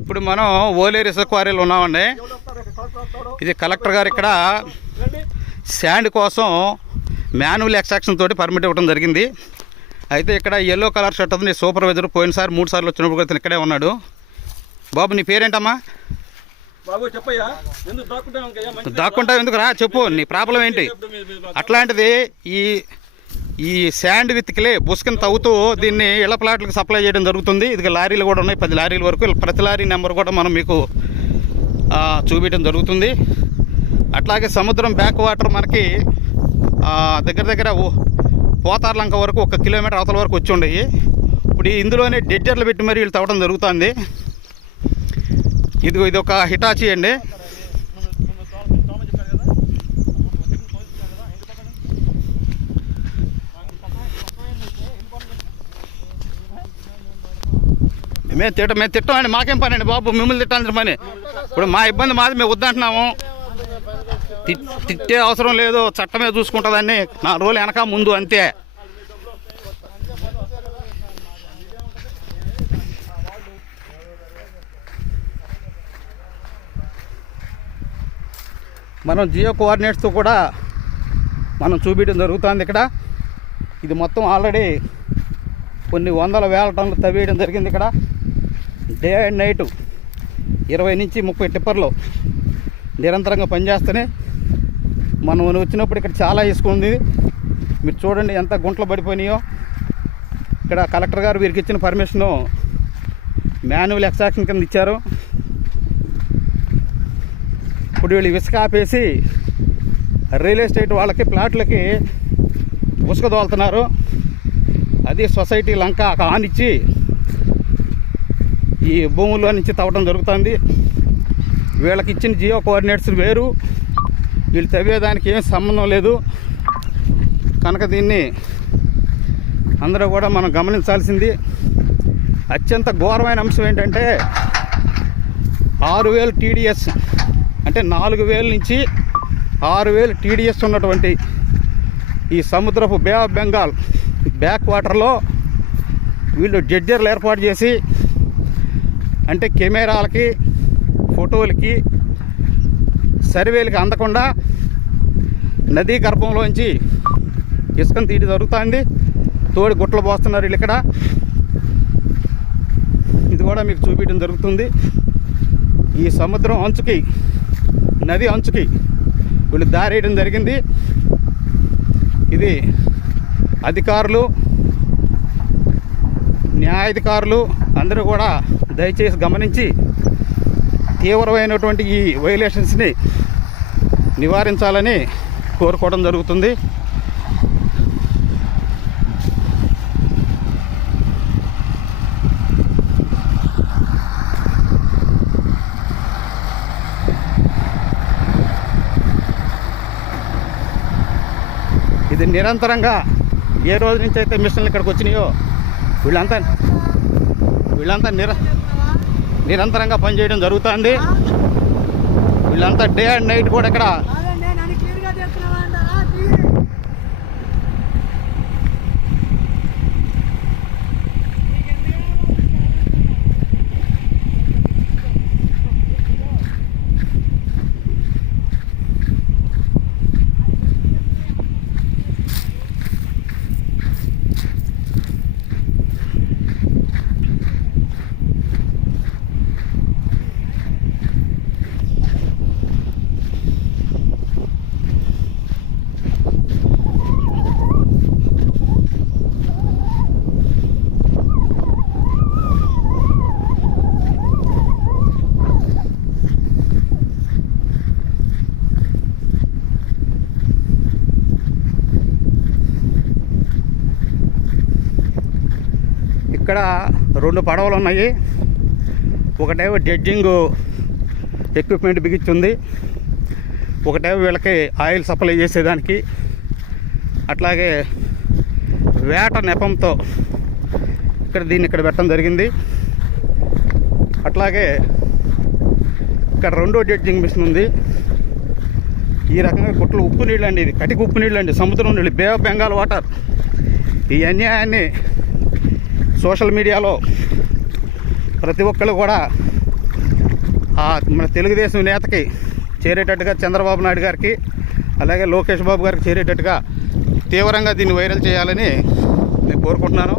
ఇప్పుడు మనం ఓలేరు ఇసుక క్వారీలో ఉన్నామండి. ఇది కలెక్టర్ గారు ఇక్కడ శాండ్ కోసం మాన్యువల్ ఎక్స్ట్రాక్షన్ తోటి పర్మిట్ ఇవ్వడం జరిగింది. అయితే ఇక్కడ ఎల్లో కలర్ షర్ట్ ఉంది సూపర్వైజర్. పోయినసారి 3 సార్లు వచ్చినప్పుడు కూడా ఇక్కడే ఉన్నాడు. బాబు నీ పేరేంటమ్మా? దాక్కుంటావు ఎందుకు రా, చెప్పు నీ ప్రాబ్లం ఏంటి? అట్లాంటిది ఈ శాండ్ విత్ క్లే బుస్కని తవ్వుతూ దీన్ని ఇళ్ల ప్లాట్లకు సప్లై చేయడం జరుగుతుంది. ఇది లారీలు కూడా ఉన్నాయి, 10 లారీల వరకు. ప్రతి లారీ నెంబర్ కూడా మనం మీకు చూపించడం జరుగుతుంది. అట్లాగే సముద్రం బ్యాక్ వాటర్ మనకి దగ్గర దగ్గర పోతార్లంక వరకు 1 కిలోమీటర్ అవతల వరకు వచ్చి ఉండయి. ఇప్పుడు ఇందులోనే డెడ్జర్లు పెట్టి మరి వీళ్ళు తవ్వడం జరుగుతుంది. ఇది ఒక హిటాచీ అండి. మేము తిట్టామండి, మాకేం పని అండి బాబు, మిమ్మల్ని తిట్టాల్సిన పని. ఇప్పుడు మా ఇబ్బంది మాది, మేము వద్దంటున్నాము. తిట్టే అవసరం లేదు, చట్టమే చూసుకుంటుందండి. 4 రోజులు వెనక ముందు అంతే. మనం జియో కోఆర్డినేట్స్తో కూడా మనం చూపించడం జరుగుతుంది. ఇక్కడ ఇది మొత్తం ఆల్రెడీ కొన్ని వందల వేల టన్నులు తవ్వేయడం జరిగింది. ఇక్కడ డే అండ్ నైట్ 20 నుంచి 30 టిప్పర్లు నిరంతరంగా పనిచేస్తూనే మనం వచ్చినప్పుడు ఇక్కడ చాలా ఇసుక ఉంది. మీరు చూడండి ఎంత గుంటలు పడిపోయినాయో. ఇక్కడ కలెక్టర్ గారు వీరికి ఇచ్చిన పర్మిషను మాన్యువల్ ఎక్స్ట్రాక్షన్ కింద ఇచ్చారు. ఇప్పుడు వీళ్ళు ఇసుక ఆపేసి రియల్ ఎస్టేట్ వాళ్ళకి ప్లాట్లకి ఉసుక దోలుతున్నారు. అది సొసైటీ లంక ఆనిచ్చి ఈ భూముల్లో నుంచి తవ్వడం జరుగుతుంది. వీళ్ళకి ఇచ్చిన జియో కోఆర్డినేట్స్ వేరు, వీళ్ళు తవ్వేదానికి ఏం సంబంధం లేదు. కనుక దీన్ని అందరూ కూడా మనం గమనించాల్సింది. అత్యంత ఘోరమైన అంశం ఏంటంటే 6000 టీడీఎస్ అంటే 4000 నుంచి 6000 టీడీఎస్ ఉన్నటువంటి ఈ సముద్రపు బే ఆఫ్ బెంగాల్ బ్యాక్ వాటర్లో వీళ్ళు జడ్జర్లు ఏర్పాటు చేసి, అంటే కెమెరాలకి ఫోటోలకి సర్వేలకి అందకుండా నదీ గర్భంలోంచి ఇసుకను తీయడం జరుగుతుంది. తోడి గుట్టలు పోస్తున్నారు వీళ్ళు ఇక్కడ. ఇది కూడా మీకు చూపించడం జరుగుతుంది. ఈ సముద్రం అంచుకి, నది అంచుకి వీళ్ళు దారేయడం జరిగింది. ఇది అధికారులు, న్యాయాధికారులు అందరూ కూడా దయచేసి గమనించి తీవ్రమైనటువంటి ఈ వైలేషన్స్ని నివారించాలని కోరుకోవడం జరుగుతుంది. ఇది నిరంతరంగా ఏ రోజు నుంచి అయితే మిషన్లు ఇక్కడికి వచ్చినాయో వీళ్ళంతా నిరంతరంగా పనిచేయడం జరుగుతుంది. వీళ్ళంతా డే అండ్ నైట్ కూడా ఇక్కడ ఇక్కడ 2 పడవలు ఉన్నాయి. ఒకటేమో జడ్జింగ్ ఎక్విప్మెంట్ బిగించుంది, ఒకటేమో వీళ్ళకి ఆయిల్ సప్లై చేసేదానికి. అట్లాగే వేట నెపంతో దీన్ని ఇక్కడ పెట్టడం జరిగింది. అట్లాగే ఇక్కడ 2వ జడ్జింగ్ మిషన్ ఉంది. ఈ రకంగా గుట్టలు ఉప్పు నీళ్ళు అండి, ఇది కటిక ఉప్పు నీళ్ళు అండి, సముద్రం నీళ్ళు, బే ఆఫ్ బెంగాల్ వాటర్. ఈ అన్యాయాన్ని సోషల్ మీడియాలో ప్రతి ఒక్కళ్ళు కూడా మన తెలుగుదేశం నేతకి చేరేటట్టుగా, చంద్రబాబు నాయుడు గారికి అలాగే లోకేష్ బాబు గారికి చేరేటట్టుగా తీవ్రంగా దీన్ని వైరల్ చేయాలని నేను కోరుకుంటున్నాను.